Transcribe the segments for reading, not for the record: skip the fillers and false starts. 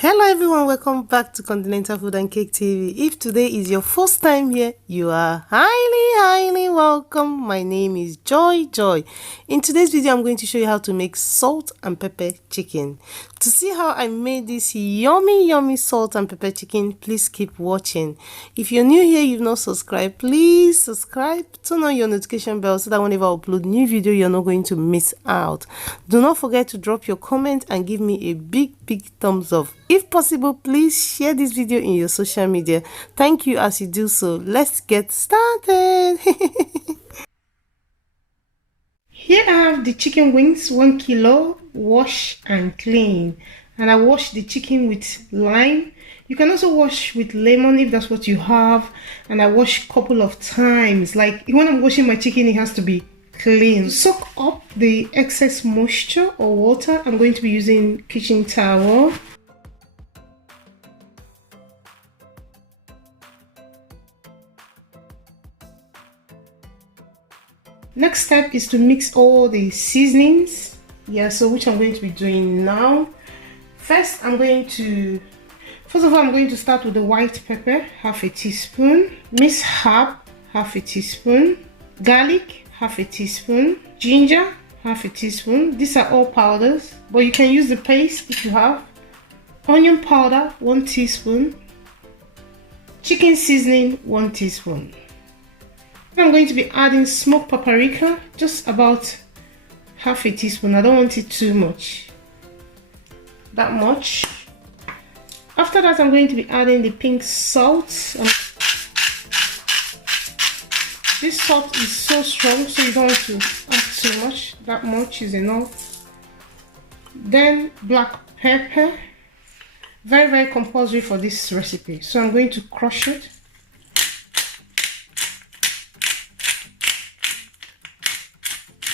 Hello everyone, welcome back to Continental Food and Cake TV. If today is your first time here, you are highly welcome. My name is Joy. In today's video, I'm going to show you how to make salt and pepper chicken. To see how I made this yummy salt and pepper chicken, please keep watching. If you're new here, you've not subscribed, please subscribe, turn on your notification bell so that whenever I upload new video, you're not going to miss out. Do not forget to drop your comment and give me a big thumbs up. If possible, please share this video in your social media. Thank you as you do so. Let's get started. Here I have the chicken wings, 1 kilo, wash and clean. And I wash the chicken with lime. You can also wash with lemon if that's what you have. And I wash a couple of times. Like when I'm washing my chicken, it has to be clean. To soak up the excess moisture or water, I'm going to be using kitchen towel. Next step is to mix all the seasonings. So which I'm going to be doing now. First of all, I'm going to start with the white pepper, half a teaspoon, minced herb, half a teaspoon, garlic, half a teaspoon, ginger, half a teaspoon. These are all powders, but you can use the paste if you have. Onion powder, 1 teaspoon, chicken seasoning, 1 teaspoon. I'm going to be adding smoked paprika, just about half a teaspoon. I don't want it too much. That much. After that, I'm going to be adding the pink salt. This salt is so strong, so you don't want to add too much. That much is enough. Then black pepper. Very compulsory for this recipe. So I'm going to crush it.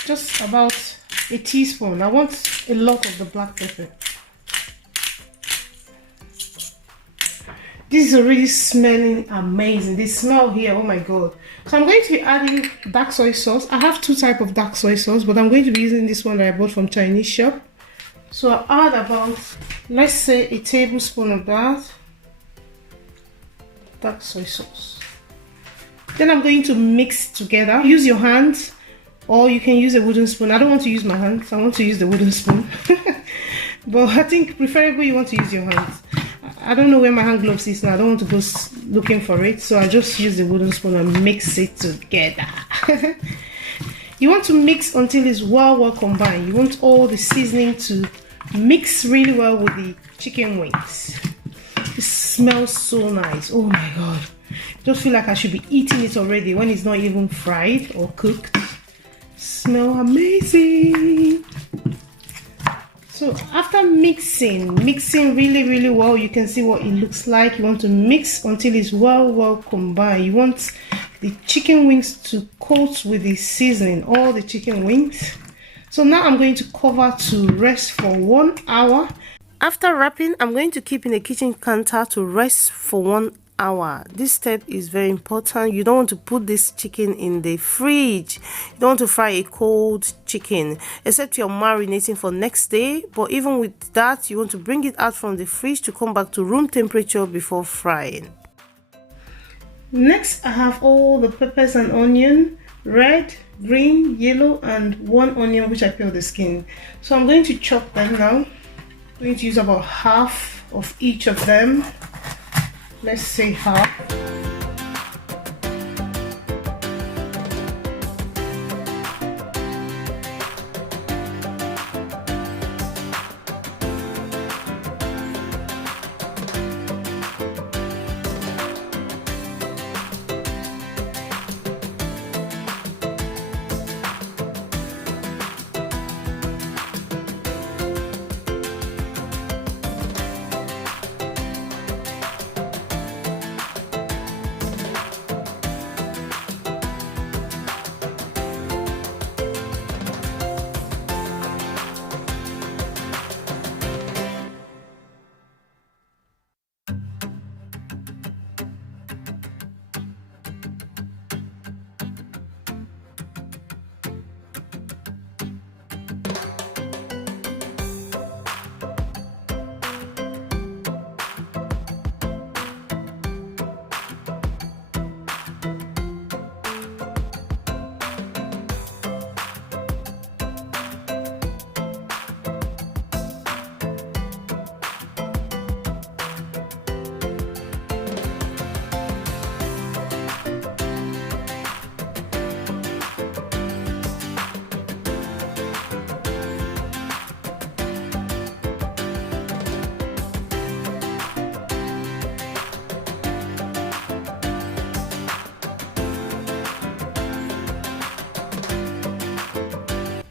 Just about a teaspoon. I want a lot of the black pepper. This is already smelling amazing. The smell here, oh my god. So I'm going to be adding dark soy sauce. I have 2 types of dark soy sauce, but I'm going to be using this one that I bought from Chinese shop. So I'll add about, let's say, a tablespoon of that dark soy sauce. Then I'm going to mix together. Use your hands, or you can use a wooden spoon. I don't want to use my hands, I want to use the wooden spoon. But I think preferably you want to use your hands. I don't know where my hand gloves is now. I don't want to go looking for it, so I just use the wooden spoon and mix it together. You want to mix until it's well combined. You want all the seasoning to mix really well with the chicken wings. It smells so nice. Oh my god. I just feel like I should be eating it already when it's not even fried or cooked. Smell amazing. So after mixing really well, you can see what it looks like. You want to mix until it's well combined. You want the chicken wings to coat with the seasoning, all the chicken wings. So now I'm going to cover to rest for 1 hour. After wrapping, I'm going to keep in the kitchen counter to rest for 1 hour. This step is very important. You don't want to put this chicken in the fridge. You don't want to fry a cold chicken, except you're marinating for next day. But even with that, you want to bring it out from the fridge to come back to room temperature before frying. Next, I have all the peppers and onion, red, green, yellow, and 1 onion which I peel the skin. So I'm going to chop them now. I'm going to use about half of each of them. Let's say half.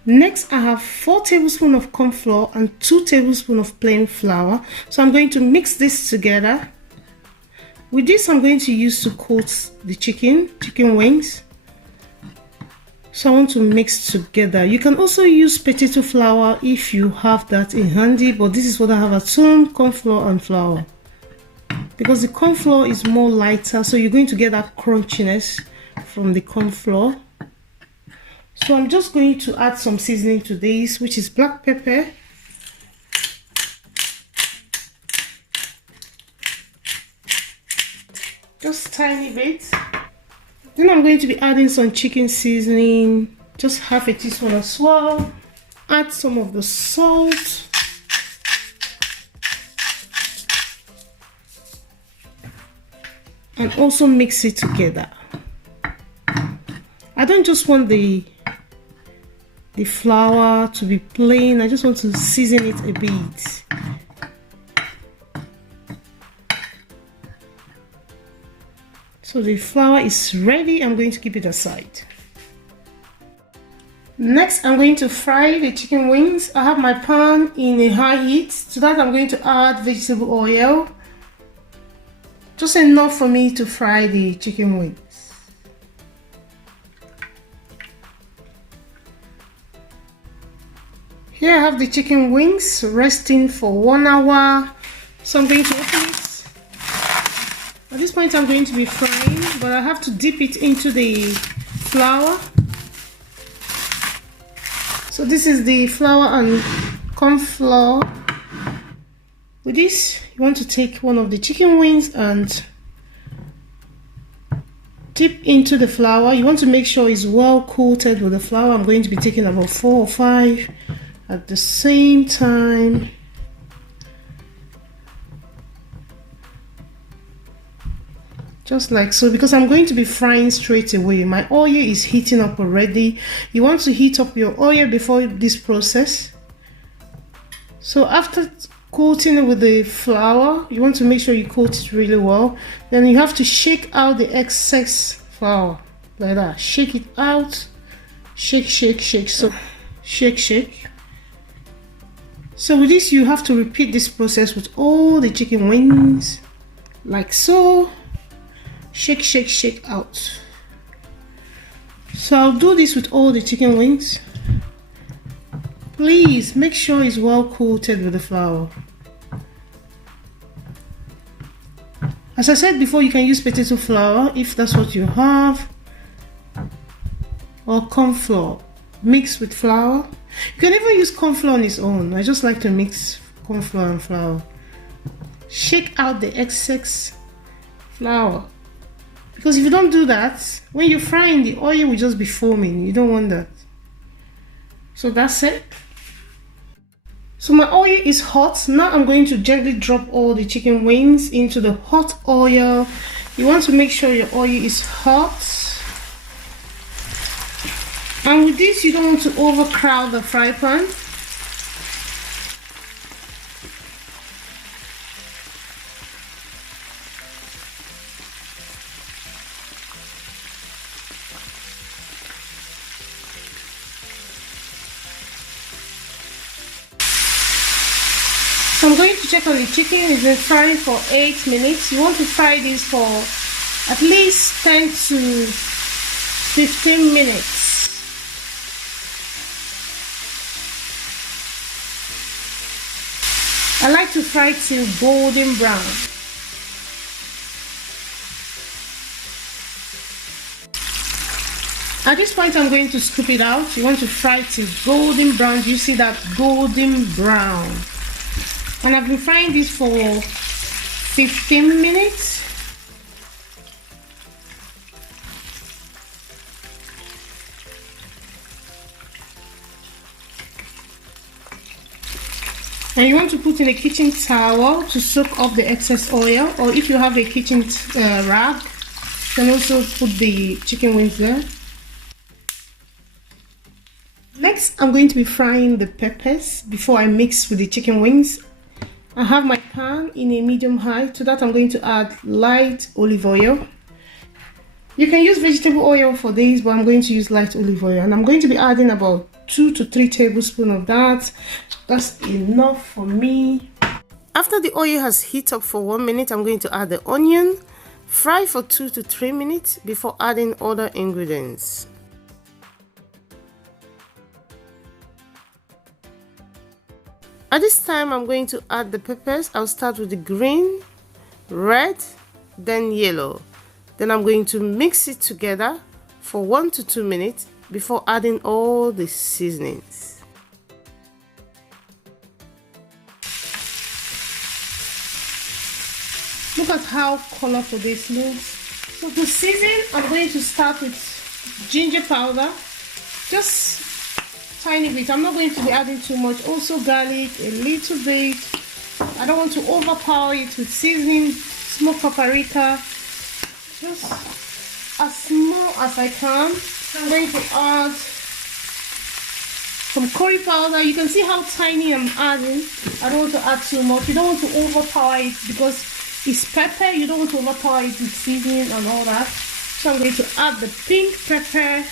Next, I have 4 tablespoons of corn flour and 2 tablespoons of plain flour. So I'm going to mix this together. With this, I'm going to use to coat the chicken wings. So I want to mix together. You can also use potato flour if you have that in handy, but this is what I have at home: corn flour and flour. Because the corn flour is more lighter, so you're going to get that crunchiness from the corn flour. So I'm just going to add some seasoning to this, which is black pepper, just tiny bit. Then I'm going to be adding some chicken seasoning, just half a teaspoon as well. Add some of the salt. And also mix it together. I don't just want the flour to be plain, I just want to season it a bit. So the flour is ready. I'm going to keep it aside. Next, I'm going to fry the chicken wings. I have my pan in a high heat. To that, I'm going to add vegetable oil. Just enough for me to fry the chicken wings. Here I have the chicken wings resting for 1 hour. So I'm going to open it. At this point I'm going to be frying, but I have to dip it into the flour. So this is the flour and corn flour. With this, you want to take one of the chicken wings and dip into the flour. You want to make sure it's well coated with the flour. I'm going to be taking about 4 or 5 at the same time. Just like so, because I'm going to be frying straight away. My oil is heating up already. You want to heat up your oil before this process. So after coating it with the flour, you want to make sure you coat it really well. Then you have to shake out the excess flour like that. Shake it out. Shake, shake, shake. So shake, shake. So with this, you have to repeat this process with all the chicken wings, like so. Shake, shake, shake out. So I'll do this with all the chicken wings. Please make sure it's well coated with the flour. As I said before, you can use potato flour if that's what you have, or corn flour mixed with flour. You can even use corn flour on its own. I just like to mix corn flour and flour. Shake out the excess flour. Because if you don't do that, when you're frying, the oil will just be foaming. You don't want that. So that's it. So my oil is hot. Now I'm going to gently drop all the chicken wings into the hot oil. You want to make sure your oil is hot. And with this, you don't want to overcrowd the fry pan. So I'm going to check on the chicken. It's been frying for 8 minutes. You want to fry this for at least 10 to 15 minutes. I like to fry till golden brown. At this point, I'm going to scoop it out. You want to fry till golden brown. You see that golden brown? And I've been frying this for 15 minutes. And you want to put in a kitchen towel to soak up the excess oil, or if you have a kitchen rag, you can also put the chicken wings there. Next, I'm going to be frying the peppers before I mix with the chicken wings. I have my pan in a medium high. To that, I'm going to add light olive oil. You can use vegetable oil for this, but I'm going to use light olive oil. And I'm going to be adding about 2 to 3 tablespoons of that. That's enough for me. After the oil has heated up for 1 minute, I'm going to add the onion. Fry for 2 to 3 minutes before adding other ingredients. At this time, I'm going to add the peppers. I'll start with the green, red, then yellow. Then I'm going to mix it together for 1 to 2 minutes before adding all the seasonings. Look at how colorful this looks. So to season, I'm going to start with ginger powder, just tiny bit. I'm not going to be adding too much. Also garlic, a little bit. I don't want to overpower it with seasoning. Smoked paprika, just as small as I can. I'm going to add some curry powder. You can see how tiny I'm adding. I don't want to add too much. You don't want to overpower it because it's pepper. You don't want to overpower it with seasoning and all that. So I'm going to add the pink pepper.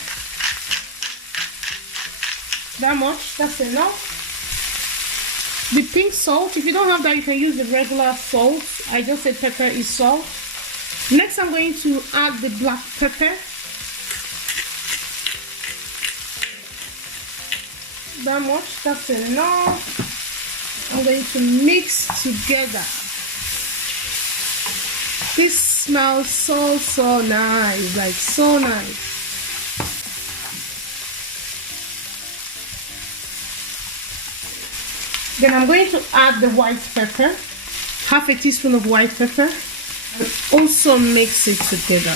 That much, that's enough. The pink salt, if you don't have that, you can use the regular salt. I just said pepper is salt. Next, I'm going to add the black pepper. That much, that's enough. I'm going to mix together. This smells so nice, like so nice. Then I'm going to add the white pepper, half a teaspoon of white pepper, and also mix it together.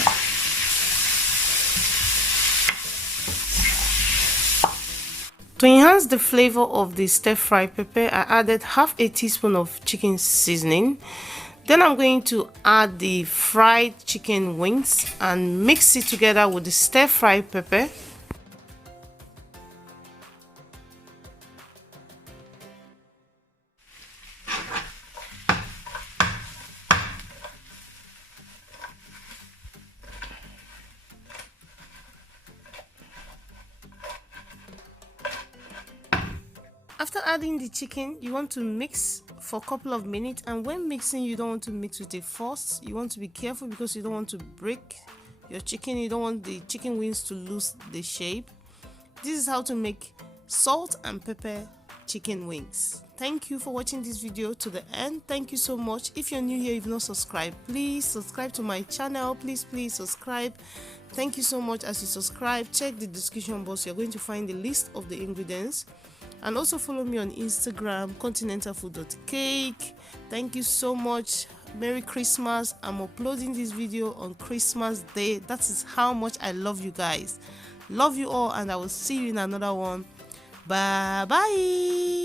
To enhance the flavor of the stir-fry pepper, I added half a teaspoon of chicken seasoning. Then I'm going to add the fried chicken wings and mix it together with the stir-fry pepper. After adding the chicken, you want to mix for a couple of minutes, and when mixing, you don't want to mix with a force. You want to be careful because you don't want to break your chicken. You don't want the chicken wings to lose the shape. This is how to make salt and pepper chicken wings. Thank you for watching this video to the end. Thank you so much. If you're new here, you've not subscribed, please subscribe to my channel. Please subscribe. Thank you so much. As you subscribe, check the description box. You're going to find the list of the ingredients. And also follow me on Instagram, continentalfood.cake. Thank you so much. Merry Christmas. I'm uploading this video on Christmas Day. That is how much I love you guys. Love you all, and I will see you in another one. Bye bye.